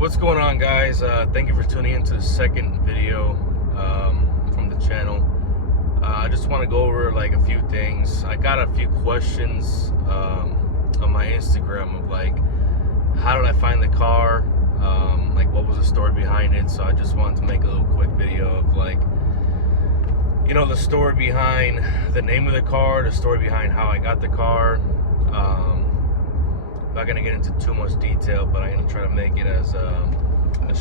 What's going on, guys? Thank you for tuning into the second video from the channel. I just want to go over like a few things. I got a few questions on my Instagram of like, how did I find the car? Like, what was the story behind it? So I just wanted to make a little quick video of like, the story behind the name of the car, the story behind how I got the car. I'm not gonna get into too much detail, but I'm gonna try to make it as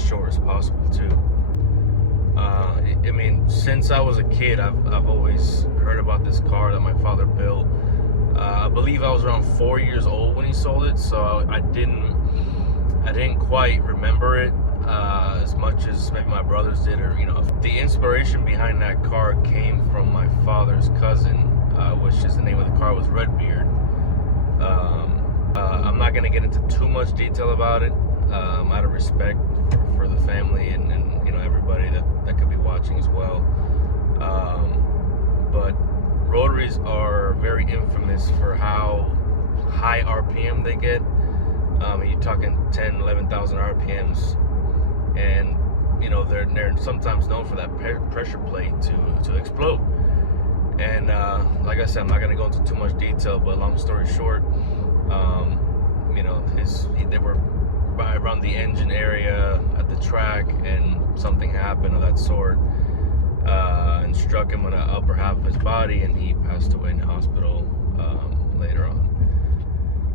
short as possible too. I mean, since I was a kid, I've always heard about this car that my father built. I believe I was around 4 years old when he sold it, so I didn't quite remember it as much as maybe my brothers did, or the inspiration behind that car came from my father's cousin, which is the name of the car was Redbeard. I'm not going to get into too much detail about it, out of respect for the family and everybody that could be watching as well. But rotaries are very infamous for how high RPM they get. You're talking 10, 11,000 RPMs, and they're sometimes known for that pressure plate to explode. And like I said, I'm not going to go into too much detail, but long story short, they were by around the engine area at the track, and something happened of that sort, and struck him on the upper half of his body, and he passed away in the hospital later on.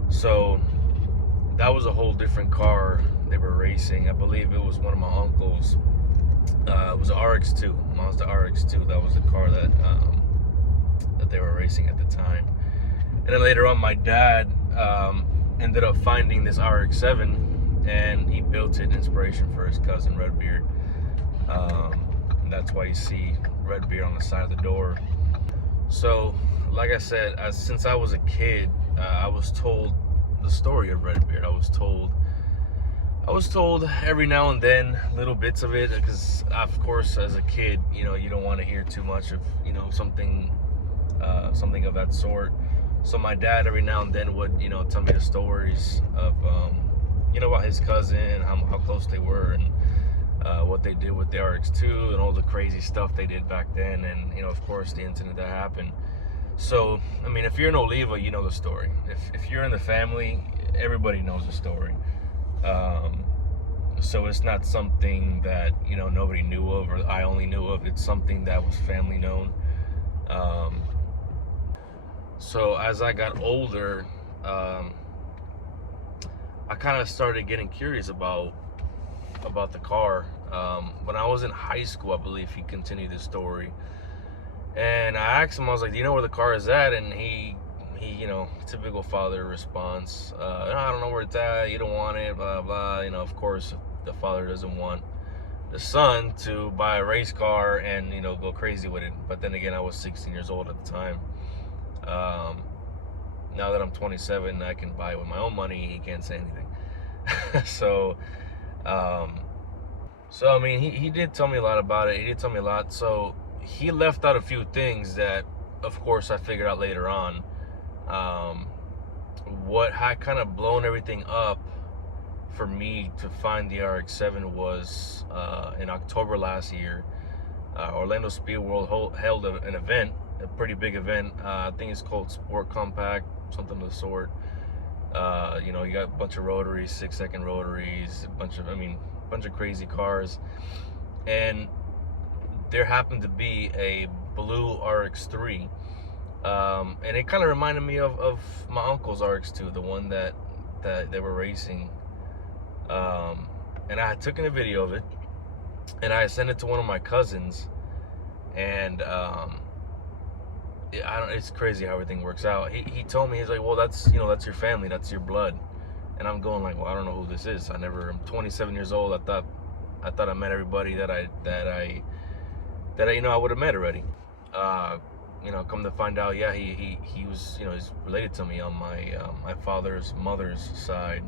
So that was a whole different car they were racing. I believe it was one of my uncles. It was an RX-2, Mazda RX-2. That was the car that they were racing at the time. And then later on, my dad ended up finding this RX-7, and he built it in inspiration for his cousin Redbeard. And that's why you see Redbeard on the side of the door. So, like I said, since I was a kid, I was told the story of Redbeard. I was told every now and then little bits of it, because of course as a kid, you don't want to hear too much of something of that sort. So my dad every now and then would tell me the stories of about his cousin and how close they were, and what they did with the RX-2 and all the crazy stuff they did back then, and of course the incident that happened. So I mean, if you're in Oliva, you know the story. If you're in the family, everybody knows the story. So it's not something that nobody knew of, or I only knew of. It's something that was family known. So as I got older, I kind of started getting curious about the car. When I was in high school, I believe he continued the story, and I asked him, I was like, do you know where the car is at? And he typical father response, I don't know where it's at, you don't want it, blah blah. Of course the father doesn't want the son to buy a race car and go crazy with it. But then again, I was 16 years old at the time. Now that I'm 27, I can buy it with my own money. He can't say anything. So I mean, he did tell me a lot about it. He did tell me a lot. So he left out a few things that, of course, I figured out later on. What had kind of blown everything up for me to find the RX-7 was in October last year. Orlando Speed World held an event, a pretty big event. I think it's called Sport Compact, something of the sort. You got a bunch of rotaries, 6-second rotaries, a bunch of crazy cars, and there happened to be a blue RX-3, and it kind of reminded me of my uncle's RX-2, the one that they were racing. And I had taken a video of it, and I sent it to one of my cousins, and it's crazy how everything works out. He told me, he's like, well, that's that's your family, that's your blood. And I'm going like, well, I don't know who this is. I'm 27 years old. I thought I met everybody that I would have met already. Come to find out, yeah, he was he's related to me on my father's mother's side.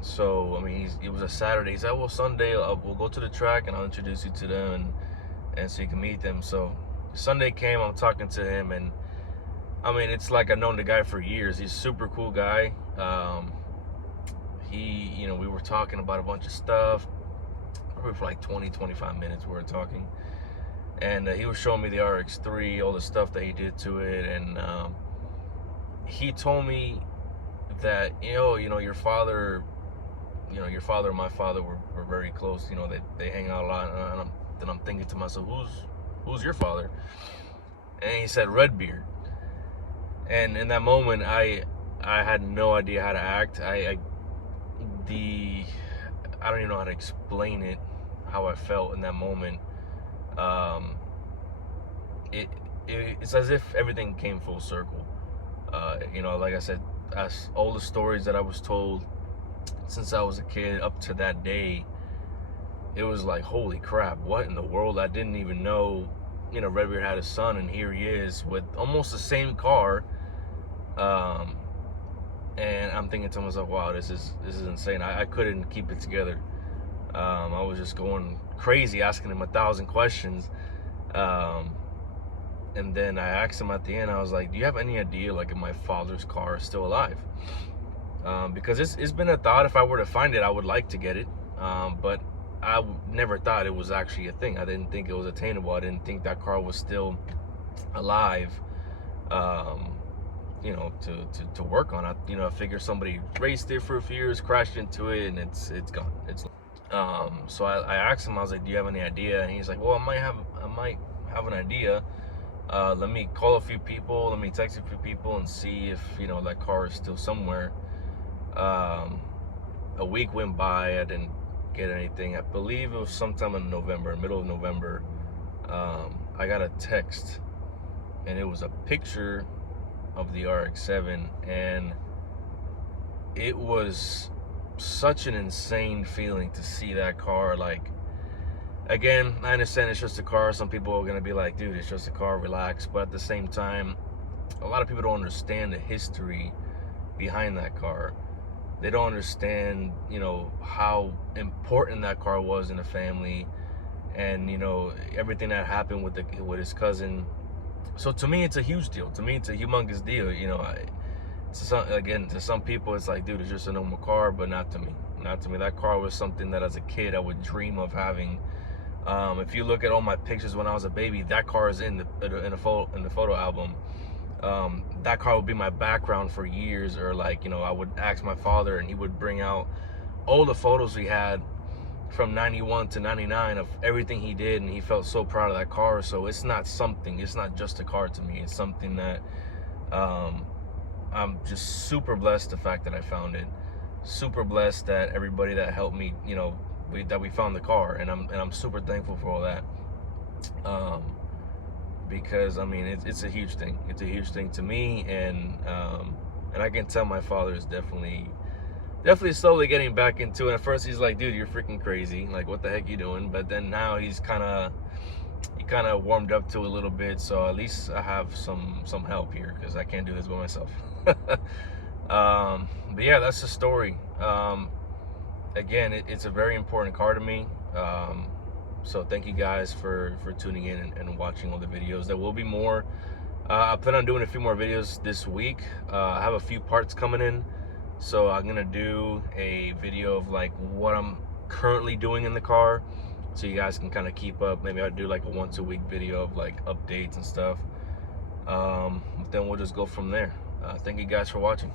So I mean, it was a Saturday. He said, well, Sunday we'll go to the track and I'll introduce you to them, and so you can meet them. So Sunday came, I'm talking to him, and I mean, it's like I've known the guy for years. He's a super cool guy. we were talking about a bunch of stuff. Probably for like 20-25 minutes we were talking, and he was showing me the RX-3, all the stuff that he did to it, and he told me that your father and my father were very close. They hang out a lot, and I'm thinking to myself, who's your father? And he said Redbeard. And in that moment, I had no idea how to act. I don't even know how to explain it, how I felt in that moment. It's as if everything came full circle. Like I said, as all the stories that I was told since I was a kid up to that day, it was like, holy crap, what in the world? I didn't even know, Redbeard had a son, and here he is with almost the same car. And I'm thinking to myself, wow, this is insane. I couldn't keep it together. I was just going crazy, asking him 1,000 questions. And then I asked him at the end, I was like, do you have any idea, like, if my father's car is still alive? Because it's been a thought. If I were to find it, I would like to get it. But I never thought it was actually a thing. I didn't think it was attainable. I didn't think that car was still alive, to work on. I figure somebody raced it for a few years, crashed into it, and it's gone. So I asked him, I was like, do you have any idea? And he's like, well, I might have an idea. Let me call a few people, let me text a few people and see if, that car is still somewhere. A week went by, I didn't get anything. I believe it was sometime in November, middle of November. I got a text, and it was a picture of the RX-7, and it was such an insane feeling to see that car. Like, again, I understand it's just a car. Some people are gonna be like, dude, it's just a car, relax. But at the same time, a lot of people don't understand the history behind that car. They don't understand, how important that car was in the family, and everything that happened with his cousin. So to me, it's a huge deal. To me, it's a humongous deal. To some people, it's like, dude, it's just a normal car, but not to me. Not to me. That car was something that as a kid I would dream of having. If you look at all my pictures when I was a baby, that car is in the photo album. That car would be my background for years, or like, I would ask my father, and he would bring out all the photos we had from 91 to 99 of everything he did, and he felt so proud of that car. So it's not just a car to me. It's something that I'm just super blessed the fact that I found it. Super blessed that everybody that helped me, that we found the car, and I'm super thankful for all that. Because I mean, it's a huge thing. It's a huge thing to me, and I can tell my father is definitely slowly getting back into it. At first, he's like, dude, you're freaking crazy. Like, what the heck you doing? But then now he kind of warmed up to it a little bit. So at least I have some help here, because I can't do this by myself. But yeah, that's the story. Again, it's a very important car to me. So thank you guys for tuning in and watching all the videos. There will be more. I plan on doing a few more videos this week. I have a few parts coming in, so I'm gonna do a video of like what I'm currently doing in the car, so you guys can kind of keep up. Maybe I'll do like a once-a-week video of like updates and stuff. Then we'll just go from there. Thank you guys for watching.